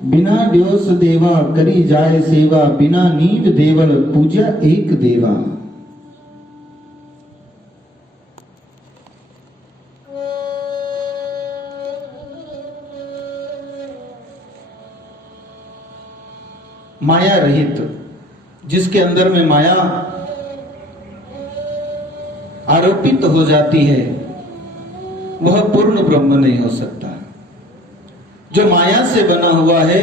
बिना ड्योस देवा करी जाए सेवा, बिना नीव देवल पूजा एक देवा। माया रहित, जिसके अंदर में माया आरोपित हो जाती है, वह पूर्ण ब्रह्म नहीं हो सकता। जो माया से बना हुआ है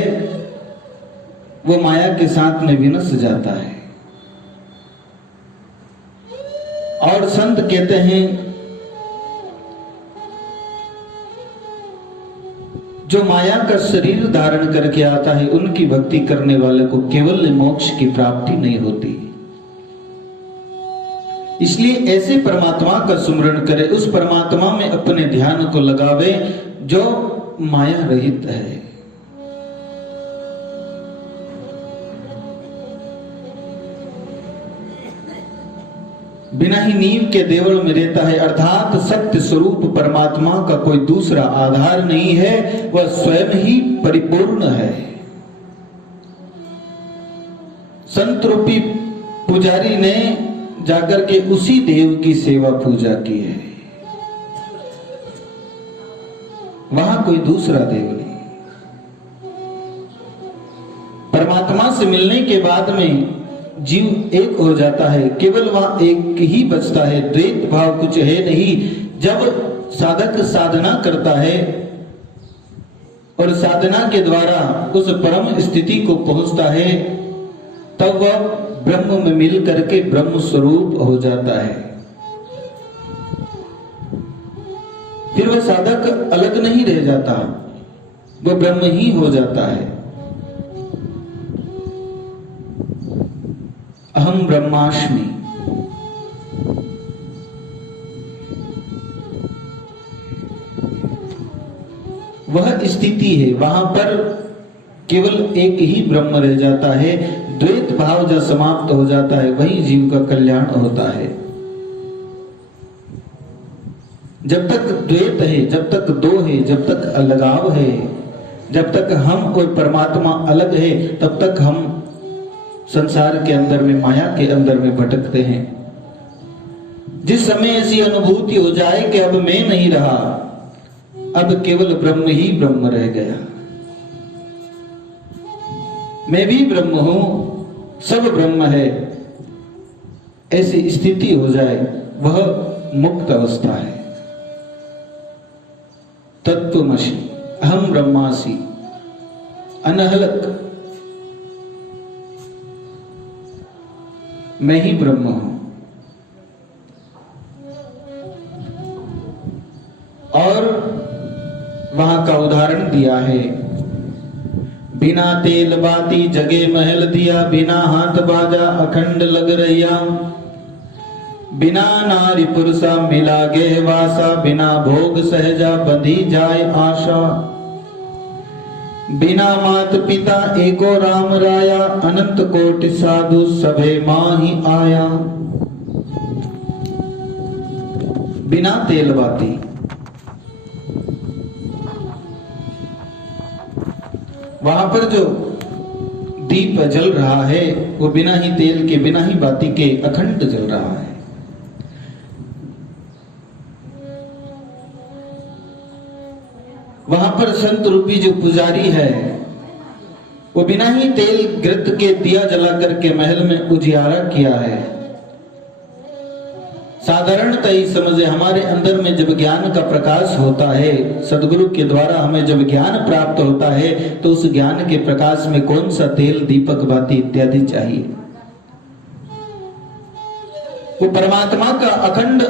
वो माया के साथ में विनष्ट जाता है। और संत कहते हैं जो माया का शरीर धारण करके आता है उनकी भक्ति करने वाले को केवल मोक्ष की प्राप्ति नहीं होती। इसलिए ऐसे परमात्मा का सुमरण करे, उस परमात्मा में अपने ध्यान को लगावे जो माया रहित है। बिना ही नींव के देवल में रहता है, अर्थात सत्य स्वरूप परमात्मा का कोई दूसरा आधार नहीं है, वह स्वयं ही परिपूर्ण है। संत रूपी पुजारी ने जाकर के उसी देव की सेवा पूजा की है, वहां कोई दूसरा देव नहीं। परमात्मा से मिलने के बाद में जीव एक हो जाता है, केवल वहां एक ही बचता है, द्वैत भाव कुछ है नहीं। जब साधक साधना करता है और साधना के द्वारा उस परम स्थिति को पहुंचता है, तब वह ब्रह्म में मिल करके ब्रह्म स्वरूप हो जाता है। फिर वह साधक अलग नहीं रह जाता, वह ब्रह्म ही हो जाता है। अहम ब्रह्मास्मि। वह स्थिति है, वहां पर केवल एक ही ब्रह्म रह जाता है। द्वैत भाव जब समाप्त हो जाता है, वही जीव का कल्याण होता है। जब तक द्वैत है, जब तक दो है, जब तक अलगाव है, जब तक हम और परमात्मा अलग है, तब तक हम संसार के अंदर में, माया के अंदर में भटकते हैं। जिस समय ऐसी अनुभूति हो जाए कि अब मैं नहीं रहा, अब केवल ब्रह्म ही ब्रह्म रह गया, मैं भी ब्रह्म हूं, सब ब्रह्म है, ऐसी स्थिति हो जाए, वह मुक्त अवस्था है। तत्त्वमसि अहम ब्रह्मासि, अनहलक, मैं ही ब्रह्म हूं। और वहां का उदाहरण दिया है, बिना तेल बाती जगे महल दिया, बिना हाथ बाजा अखंड लग रहिया, बिना नारी पुरुषा मिला गे वासा, बिना भोग सहजा बंधी जाए आशा, बिना मात पिता एको राम राया, अनंत कोटि साधु सभे माही आया। बिना तेल बाती, वहां पर जो दीप जल रहा है वो बिना ही तेल के, बिना ही बाती के अखंड जल रहा है। वहां पर संत रूपी जो पुजारी है वो बिना ही तेल घृत के दिया जला करके महल में उजियारा किया है। साधारणतः ही समझे, हमारे अंदर में जब ज्ञान का प्रकाश होता है, सदगुरु के द्वारा हमें जब ज्ञान प्राप्त होता है, तो उस ज्ञान के प्रकाश में कौन सा तेल, दीपक बाती इत्यादि चाहिए। वो परमात्मा का अखंड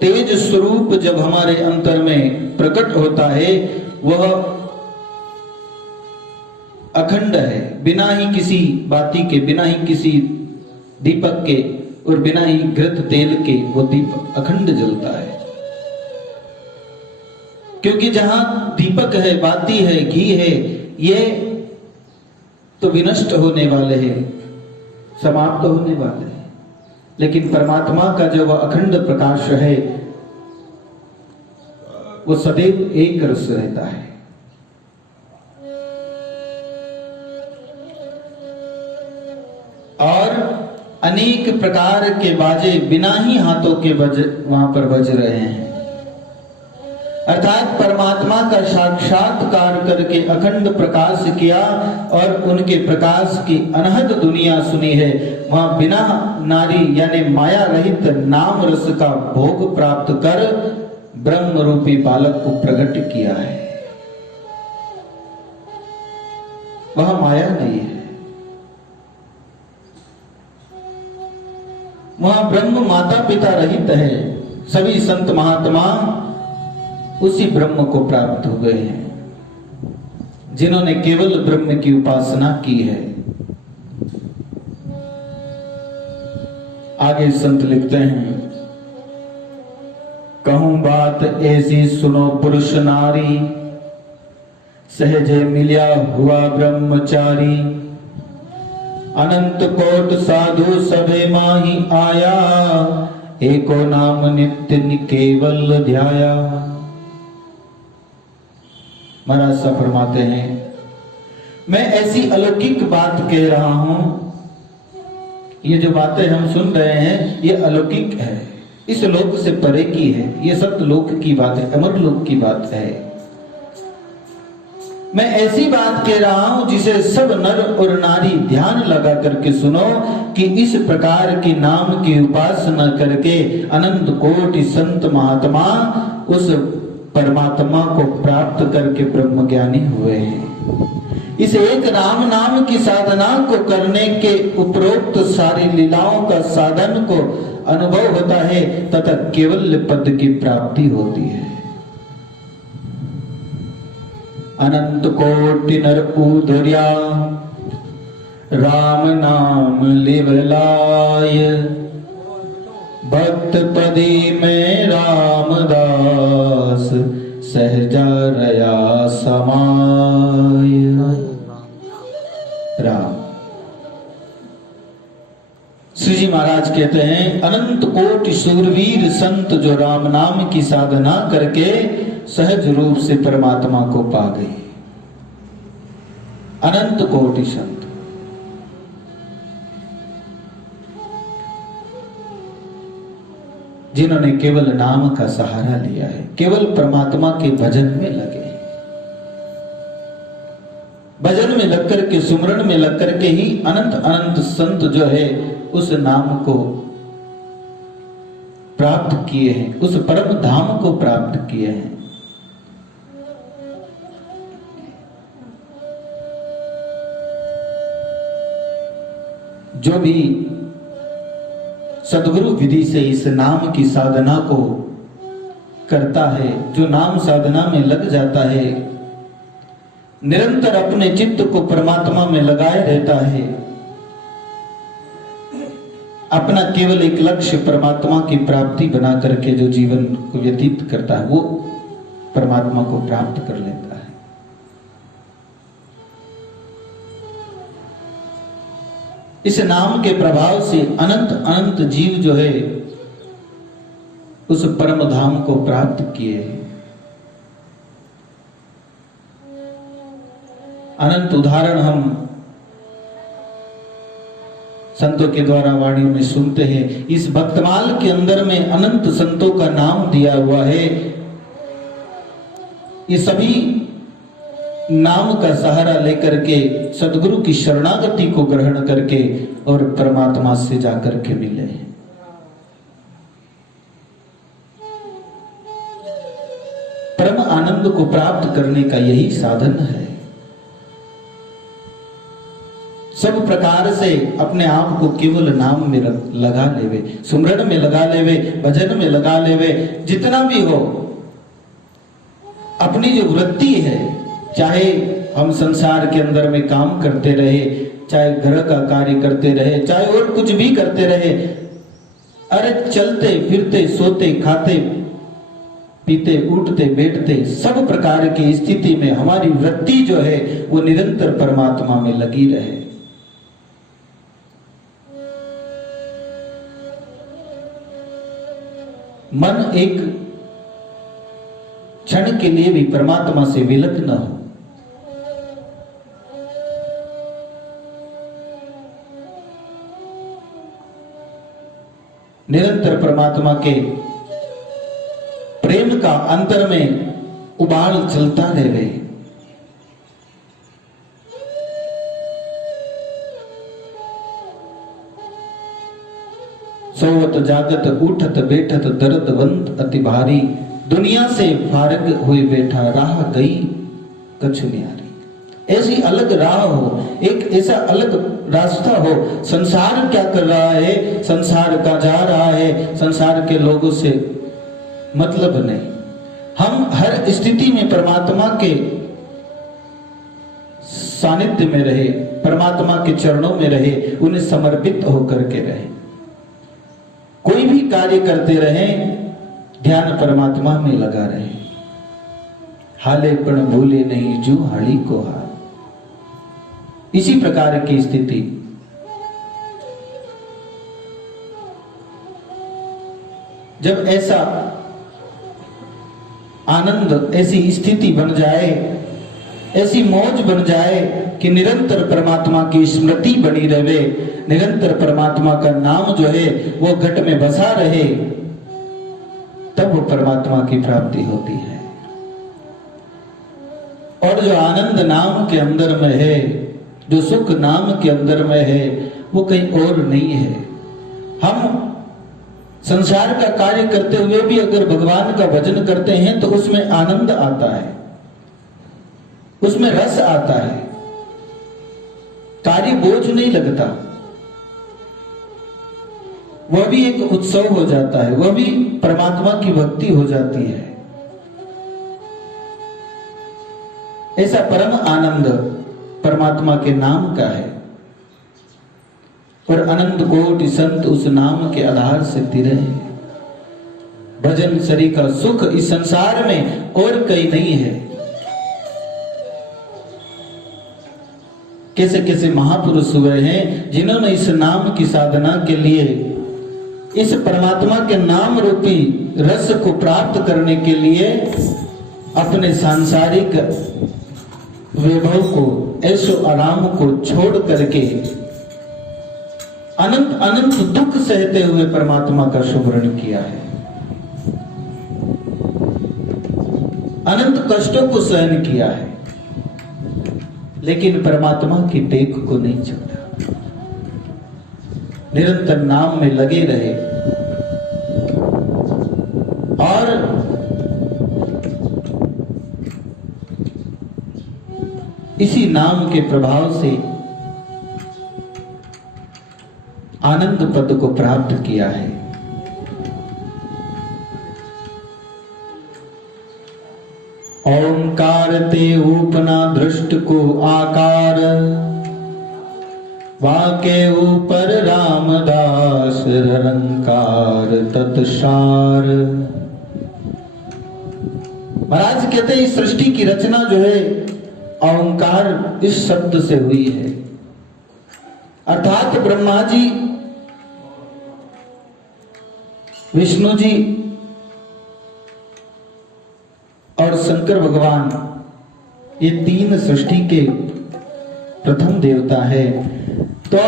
तेज स्वरूप जब हमारे अंतर में प्रकट होता है, वह अखंड है, बिना ही किसी बाती के, बिना ही किसी दीपक के और बिना ही घृत तेल के वो दीप अखंड जलता है। क्योंकि जहां दीपक है, बाती है, घी है, ये तो विनष्ट होने वाले हैं, समाप्त होने वाले हैं। लेकिन परमात्मा का जो वह अखंड प्रकाश है वो सदैव एक रस रहता है। अनेक प्रकार के बाजे बिना ही हाथों के वहां पर बज रहे हैं। अर्थात परमात्मा का साक्षात्कार करके अखंड प्रकाश किया और उनके प्रकाश की अनहद दुनिया सुनी है। वहां बिना नारी यानी माया रहित नाम रस का भोग प्राप्त कर ब्रह्म रूपी बालक को प्रकट किया है। वह माया नहीं है, वहां ब्रह्म माता पिता रहित है। सभी संत महात्मा उसी ब्रह्म को प्राप्त हो गए हैं जिन्होंने केवल ब्रह्म की उपासना की है। आगे संत लिखते हैं, कहूं बात ऐसी सुनो पुरुष नारी, सहजे मिल्या हुआ ब्रह्मचारी। अनंत कोट साधु सभे माही आया, एको नाम नित्य केवल ध्याया। महाराज साहब फरमाते हैं, मैं ऐसी अलौकिक बात कह रहा हूं। ये जो बातें हम सुन रहे हैं ये अलौकिक है, इस लोक से परे की है, ये सत्यलोक की बात है, अमर लोक की बात है। मैं ऐसी बात कह रहा हूं जिसे सब नर और नारी ध्यान लगा करके सुनो कि इस प्रकार की नाम की उपासना करके अनंत कोटि संत महात्मा उस परमात्मा को प्राप्त करके ब्रह्म ज्ञानी हुए हैं। इस एक राम नाम की साधना को करने के उपरोक्त सारी लीलाओं का साधन को अनुभव होता है तथा केवल पद की प्राप्ति होती है। अनंत कोटि नर उदर्या, राम नाम लिवलाय। भक्त पदी में रामदास, सहजा रया समाय। राम श्री जी महाराज कहते हैं, अनंत कोटि शूरवीर संत जो राम नाम की साधना करके सहज रूप से परमात्मा को पा गए। अनंत कोटि संत जिन्होंने केवल नाम का सहारा लिया है, केवल परमात्मा के भजन में लगे, भजन में लग करके, सुमरण में लग करके ही अनंत अनंत संत जो है उस नाम को प्राप्त किए हैं, उस परम धाम को प्राप्त किए हैं। जो भी सद्गुरु विधि से इस नाम की साधना को करता है, जो नाम साधना में लग जाता है, निरंतर अपने चित्त को परमात्मा में लगाए रहता है, अपना केवल एक लक्ष्य परमात्मा की प्राप्ति बना करके जो जीवन को व्यतीत करता है वो परमात्मा को प्राप्त कर लेता है। इस नाम के प्रभाव से अनंत अनंत जीव जो है उस परम धाम को प्राप्त किए हैं। अनंत उदाहरण हम संतों के द्वारा वाणियों में सुनते हैं। इस भक्तमाल के अंदर में अनंत संतों का नाम दिया हुआ है। ये सभी नाम का सहारा लेकर के सद्गुरु की शरणागति को ग्रहण करके और परमात्मा से जाकर के मिले। परम आनंद को प्राप्त करने का यही साधन है। सब प्रकार से अपने आप को केवल नाम में लगा लेवे, सुमरण में लगा लेवे, भजन में लगा लेवे, जितना भी हो अपनी जो वृत्ति है, चाहे हम संसार के अंदर में काम करते रहे, चाहे घर का कार्य करते रहे, चाहे और कुछ भी करते रहे, अरे चलते फिरते सोते खाते पीते उठते बैठते सब प्रकार की स्थिति में हमारी वृत्ति जो है वो निरंतर परमात्मा में लगी रहे। मन एक क्षण के लिए भी परमात्मा से विलग न हो। निरंतर परमात्मा के प्रेम का अंतर में उबाल चलता रहे। सोवत जागत उठत बैठत दर्दवंत अति भारी, दुनिया से फारग हुए बैठा राह गई कछु न्यारी। ऐसी अलग राह हो, एक ऐसा अलग रास्ता हो। संसार क्या कर रहा है, संसार का जा रहा है, संसार के लोगों से मतलब नहीं। हम हर स्थिति में परमात्मा के सानिध्य में रहे, परमात्मा के चरणों में रहे, उन्हें समर्पित होकर के रहे। कोई भी कार्य करते रहे, ध्यान परमात्मा में लगा रहे। हाले पण भूले नहीं जू हाड़ी को हाल। इसी प्रकार की स्थिति जब ऐसा आनंद, ऐसी स्थिति बन जाए, ऐसी मौज बन जाए कि निरंतर परमात्मा की स्मृति बनी रहे, निरंतर परमात्मा का नाम जो है वो घट में बसा रहे, तब वो परमात्मा की प्राप्ति होती है। और जो आनंद नाम के अंदर में है, जो सुख नाम के अंदर में है, वो कहीं और नहीं है। हम संसार का कार्य करते हुए भी अगर भगवान का भजन करते हैं तो उसमें आनंद आता है, उसमें रस आता है, कार्य बोझ नहीं लगता, वह भी एक उत्सव हो जाता है, वह भी परमात्मा की भक्ति हो जाती है। ऐसा परम आनंद परमात्मा के नाम का है। और अनंत कोटि संत उस नाम के आधार से तिरे हैं। भजन सरी का सुख इस संसार में और कहीं नहीं है। कैसे कैसे महापुरुष हुए हैं जिन्होंने इस नाम की साधना के लिए, इस परमात्मा के नाम रूपी रस को प्राप्त करने के लिए अपने सांसारिक वैभव को, ऐशो आराम को छोड़ करके अनंत अनंत दुख सहते हुए परमात्मा का सुमरण किया है, अनंत कष्टों को सहन किया है, लेकिन परमात्मा की टेक को नहीं छोड़ा। निरंतर नाम में लगे रहे और इसी नाम के प्रभाव से आनंद पद को प्राप्त किया है। ओंकार ते उपना दृष्ट को आकार, वाके ऊपर रामदास रंकार तत्सार। महाराज कहते हैं इस सृष्टि की रचना जो है ओंकार इस शब्द से हुई है, अर्थात ब्रह्मा जी, विष्णु जी और शंकर भगवान, ये तीन सृष्टि के प्रथम देवता है। तो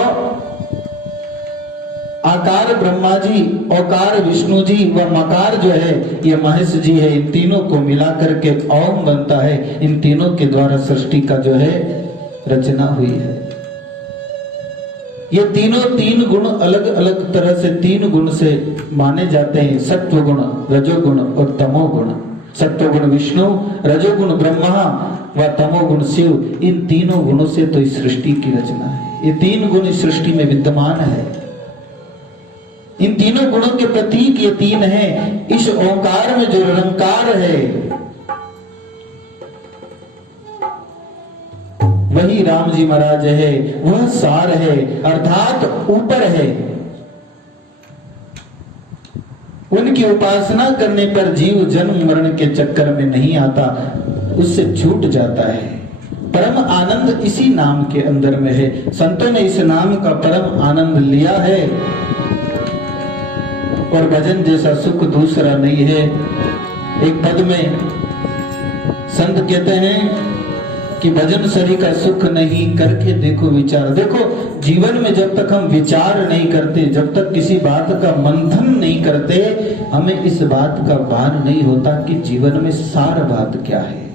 आकार ब्रह्मा जी, औकार विष्णु जी व मकार जो है ये महेश जी है। इन तीनों को मिलाकर के ओम बनता है। इन तीनों के द्वारा सृष्टि का जो है रचना हुई है। ये तीनों तीन गुण अलग अलग तरह से तीन गुण से माने जाते हैं, सत्व गुण, रजोगुण और तमोगुण। सत्वगुण विष्णु, रजोगुण ब्रह्मा व तमोगुण शिव। इन तीनों गुणों से तो इस सृष्टि की रचना है। ये तीन गुण इस सृष्टि में विद्यमान है। इन तीनों गुणों के प्रतीक ये तीन हैं। इस ओंकार में जो निरंकार है वही राम जी महाराज है, वह सार है, अर्थात ऊपर है। उनकी उपासना करने पर जीव जन्म मरण के चक्कर में नहीं आता, उससे छूट जाता है। परम आनंद इसी नाम के अंदर में है। संतों ने इस नाम का परम आनंद लिया है और भजन जैसा सुख दूसरा नहीं है। एक पद में संत कहते हैं कि भजन सरी का सुख नहीं, करके देखो विचार। देखो जीवन में जब तक हम विचार नहीं करते, जब तक किसी बात का मंथन नहीं करते, हमें इस बात का भान नहीं होता कि जीवन में सार बात क्या है।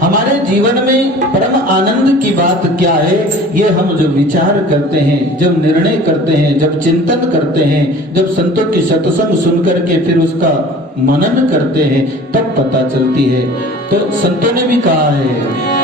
हमारे जीवन में परम आनंद की बात क्या है, ये हम जो विचार करते हैं, जब निर्णय करते हैं, जब चिंतन करते हैं, जब संतों की सत्संग सुनकर के फिर उसका मनन करते हैं, तब पता चलती है। तो संतों ने भी कहा है,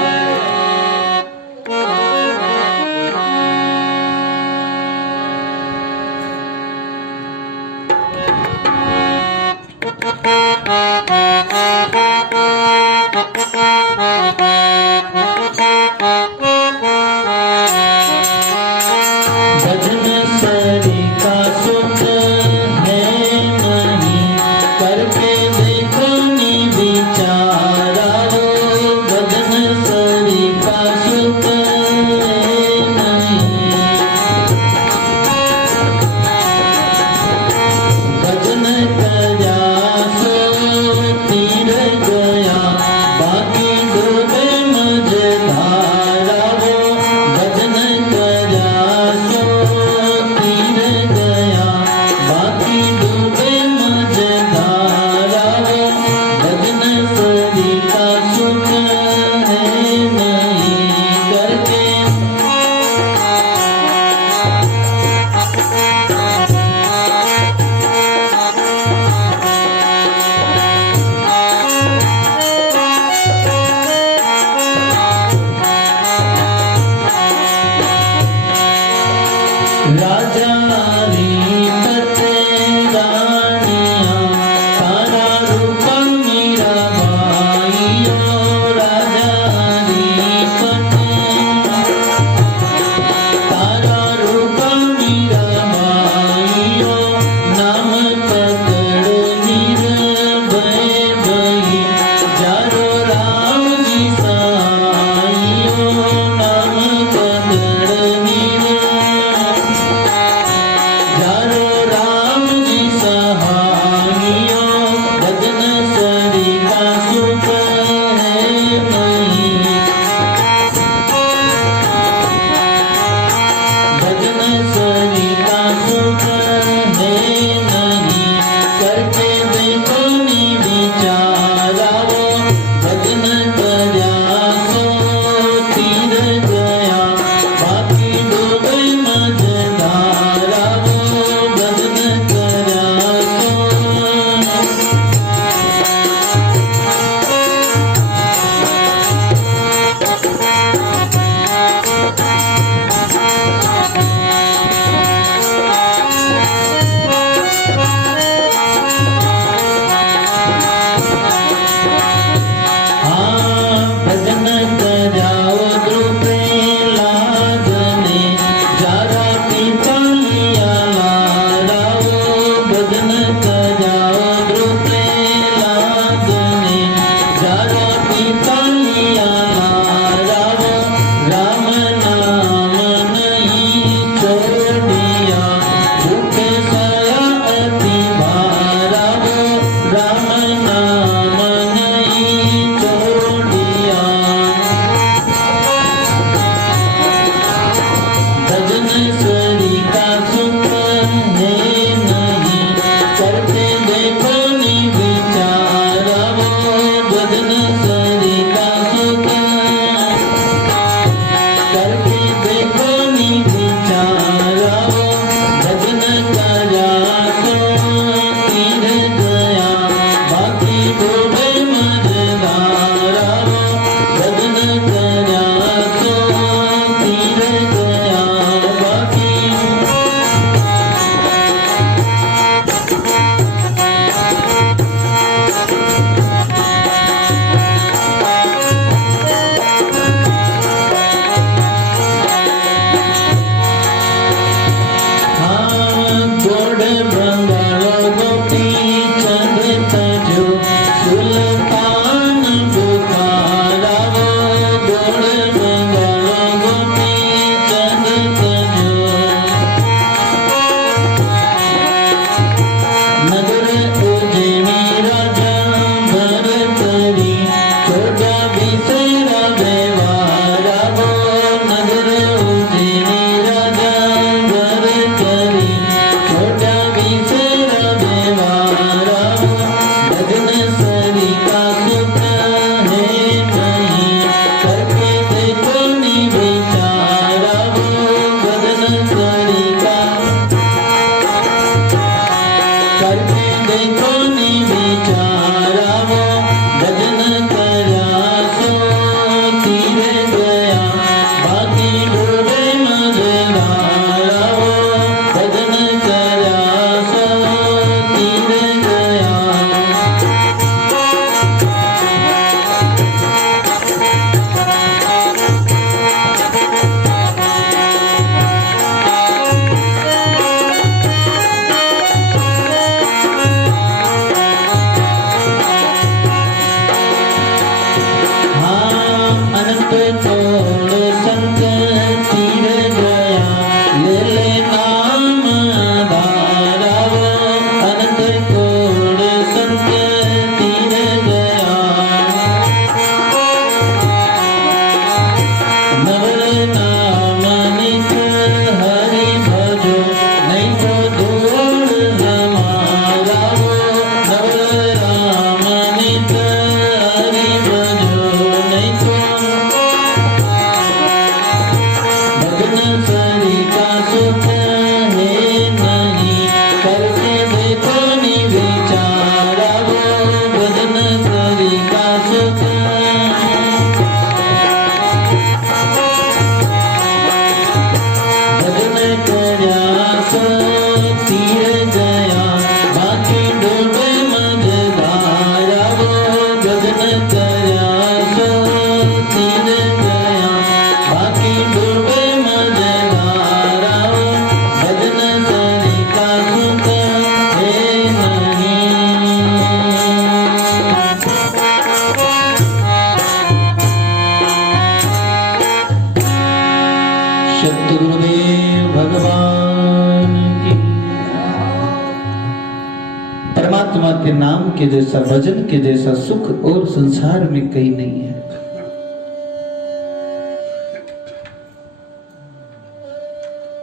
परमात्मा के नाम के जैसा, भजन के जैसा सुख और संसार में कहीं नहीं है।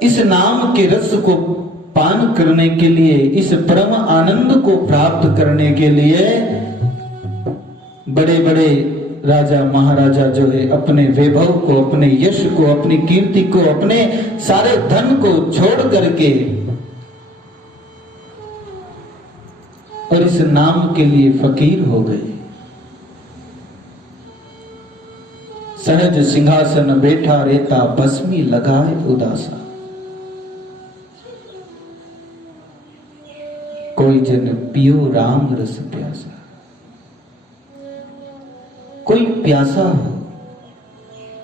इस नाम के रस को पान करने के लिए, इस परम आनंद को प्राप्त करने के लिए बड़े बड़े राजा महाराजा जो है अपने वैभव को, अपने यश को, अपनी कीर्ति को, अपने सारे धन को छोड़ करके और इस नाम के लिए फकीर हो गए। सहज सिंहासन बैठा रहता, भस्मी लगाए उदासा। कोई जन पियो राम रस प्यासा। कोई प्यासा हो,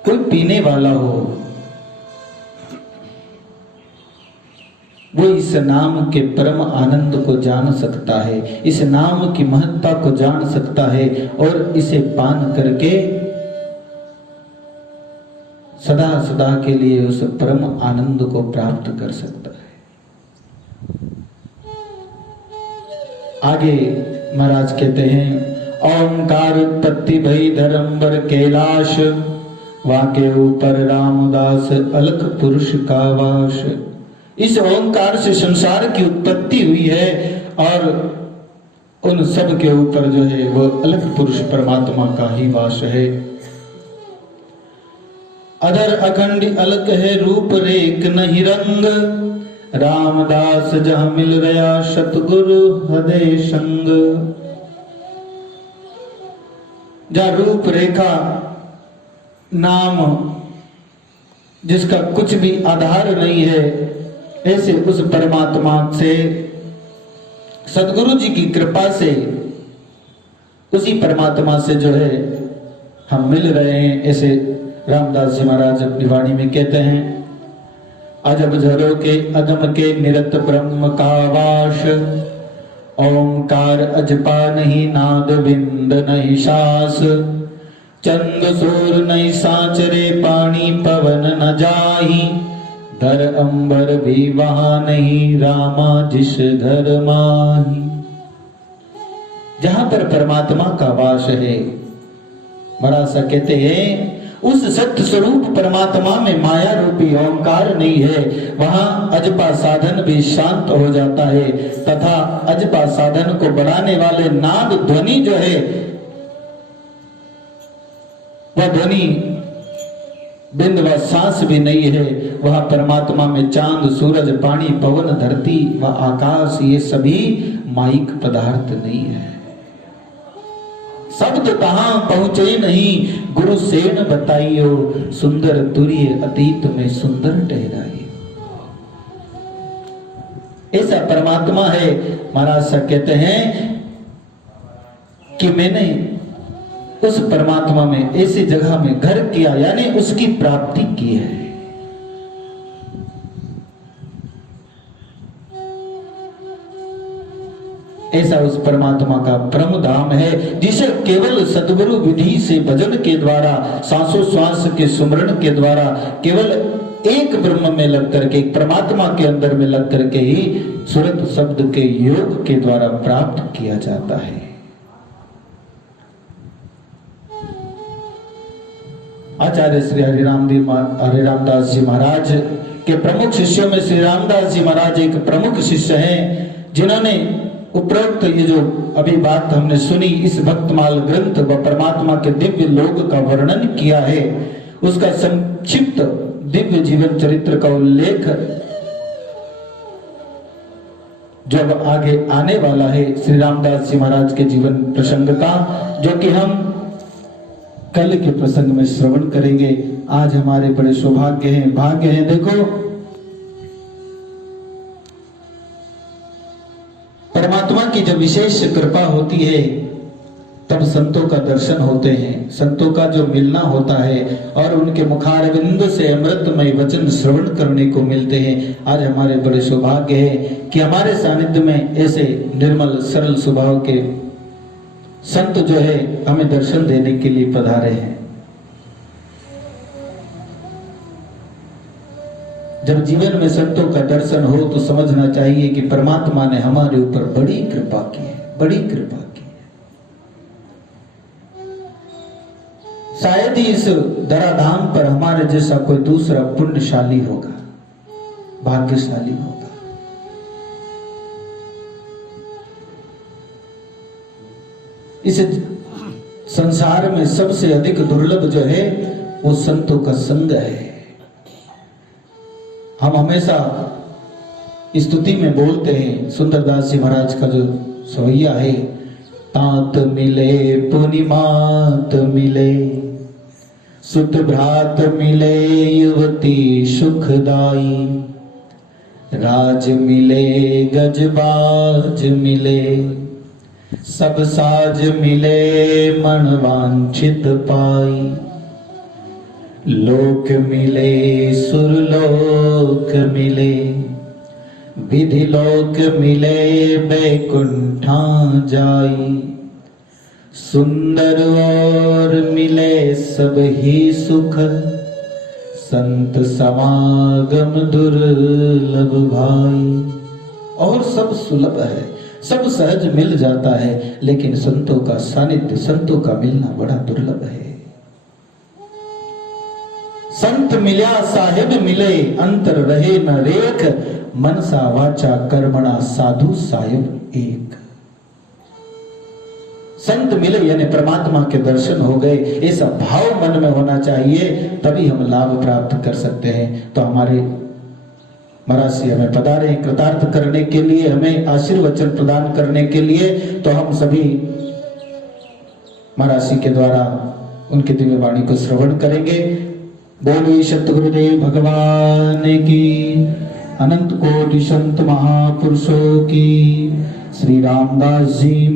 कोई पीने वाला हो, वो इस नाम के परम आनंद को जान सकता है, इस नाम की महत्ता को जान सकता है और इसे पान करके सदा सदा के लिए उस परम आनंद को प्राप्त कर सकता है। आगे महाराज कहते हैं, ओंकार उत्पत्ति भई धर्मवर कैलाश, वाके ऊपर रामदास अलख पुरुष का वास। इस ओंकार से संसार की उत्पत्ति हुई है और उन सब के ऊपर जो है वो अलख पुरुष परमात्मा का ही वास है। अधर अखंड अलग है, रूप रेख नहीं रंग, रामदास जहां मिल रहा सतगुरु हृदय संग। जहां रूप रेखा नाम जिसका कुछ भी आधार नहीं है, ऐसे उस परमात्मा से, सदगुरु जी की कृपा से, उसी परमात्मा से जो है हम मिल रहे हैं। ऐसे रामदास जी महाराज अपनी वाणी में कहते हैं, अजब झरो के अगम के निरत ब्रह्म का वास, ओंकार अजपा नहीं नाद बिंद नहीं शास, चंद सूर नहीं सांचरे पानी पवन न जाही, धर अंबर भी वहां नहीं रामा जिस घर माही। जहां पर परमात्मा का वास है, महाराज सा कहते हैं उस सत्य स्वरूप परमात्मा में माया रूपी ओंकार नहीं है, वहां अजपा साधन भी शांत हो जाता है तथा अजपा साधन को बढ़ाने वाले नाद ध्वनि जो है, वह ध्वनि बिंद व सांस भी नहीं है। वह परमात्मा में चांद सूरज पानी पवन धरती व आकाश ये सभी माइक पदार्थ नहीं है। शब्द तहां पहुंचे नहीं, गुरु सेन बताइयो, सुंदर तुरीय अतीत में सुंदर ठहराइयो। ऐसा परमात्मा है। महाराज साहब कहते हैं कि मैंने उस परमात्मा में ऐसी जगह में घर किया, यानी उसकी प्राप्ति की है। ऐसा उस परमात्मा का परम धाम है जिसे केवल सद्गुरु विधि से भजन के द्वारा, सांसों श्वास के सुमरण के द्वारा, केवल एक ब्रह्म में लग करके, एक परमात्मा के अंदर में लग करके ही सुरत शब्द के योग के द्वारा प्राप्त किया जाता है। आचार्य श्री हरिरामदास जी महाराज के प्रमुख शिष्यों में श्री रामदास जी महाराज एक प्रमुख शिष्य हैं, जिन्होंने उपरोक्त ये जो अभी बात हमने सुनी, इस भक्तमाल ग्रंथ व परमात्मा के दिव्य लोक का वर्णन किया है, उसका संक्षिप्त दिव्य जीवन चरित्र का उल्लेख जब आगे आने वाला है श्री रामदास जी महाराज के जीवन प्रसंग का, जो कि हम कल के प्रसंग में श्रवण करेंगे। आज हमारे बड़े सौभाग्य हैं, भाग्य हैं। देखो, परमात्मा की जब विशेष कृपा होती है तब संतों का दर्शन होते हैं, संतों का जो मिलना होता है और उनके मुखारविंद से अमृतमय वचन श्रवण करने को मिलते हैं। आज हमारे बड़े सौभाग्य है कि हमारे सानिध्य में ऐसे निर्मल सरल स्वभाव के संत जो है हमें दर्शन देने के लिए पधारे हैं। जब जीवन में संतों का दर्शन हो तो समझना चाहिए कि परमात्मा ने हमारे ऊपर बड़ी कृपा की है, बड़ी कृपा की है। शायद ही इस धराधाम पर हमारे जैसा कोई दूसरा पुण्यशाली होगा, भाग्यशाली होगा। इस संसार में सबसे अधिक दुर्लभ जो है वो संतों का संग है। हम हमेशा स्तुति में बोलते हैं, सुंदरदास जी महाराज का जो सोहैया है, तात मिले पुनिमात मिले, सुत भ्रात मिले युवती सुखदाई, राज मिले गजबाज मिले, सब साज मिले मन वांछित पाई, लोक मिले सुरलोक मिले, विधि लोक मिले बैकुंठा जाई, सुंदर और मिले सब ही सुख, संत समागम दुर्लभ भाई। और सब सुलभ है, सब सहज मिल जाता है, लेकिन संतों का सानिध्य, संतों का मिलना बड़ा दुर्लभ है। संत मिल्या साहिब मिले, अंतर रहे न रेख, मनसा वाचा कर्मणा साधु साहिब एक। संत मिले यानी परमात्मा के दर्शन हो गए, ऐसा भाव मन में होना चाहिए, तभी हम लाभ प्राप्त कर सकते हैं। तो हमारे महाराज जी हमें पधारे कृतार्थ करने के लिए, हमें आशीर्वचन प्रदान करने के लिए, तो हम सभी महाराज जी के द्वारा उनकी दिव्य वाणी को श्रवण करेंगे। बोलिए सतगुरुदेव भगवान की, अनंत कोटि संत महापुरुषों की, श्री रामदास जी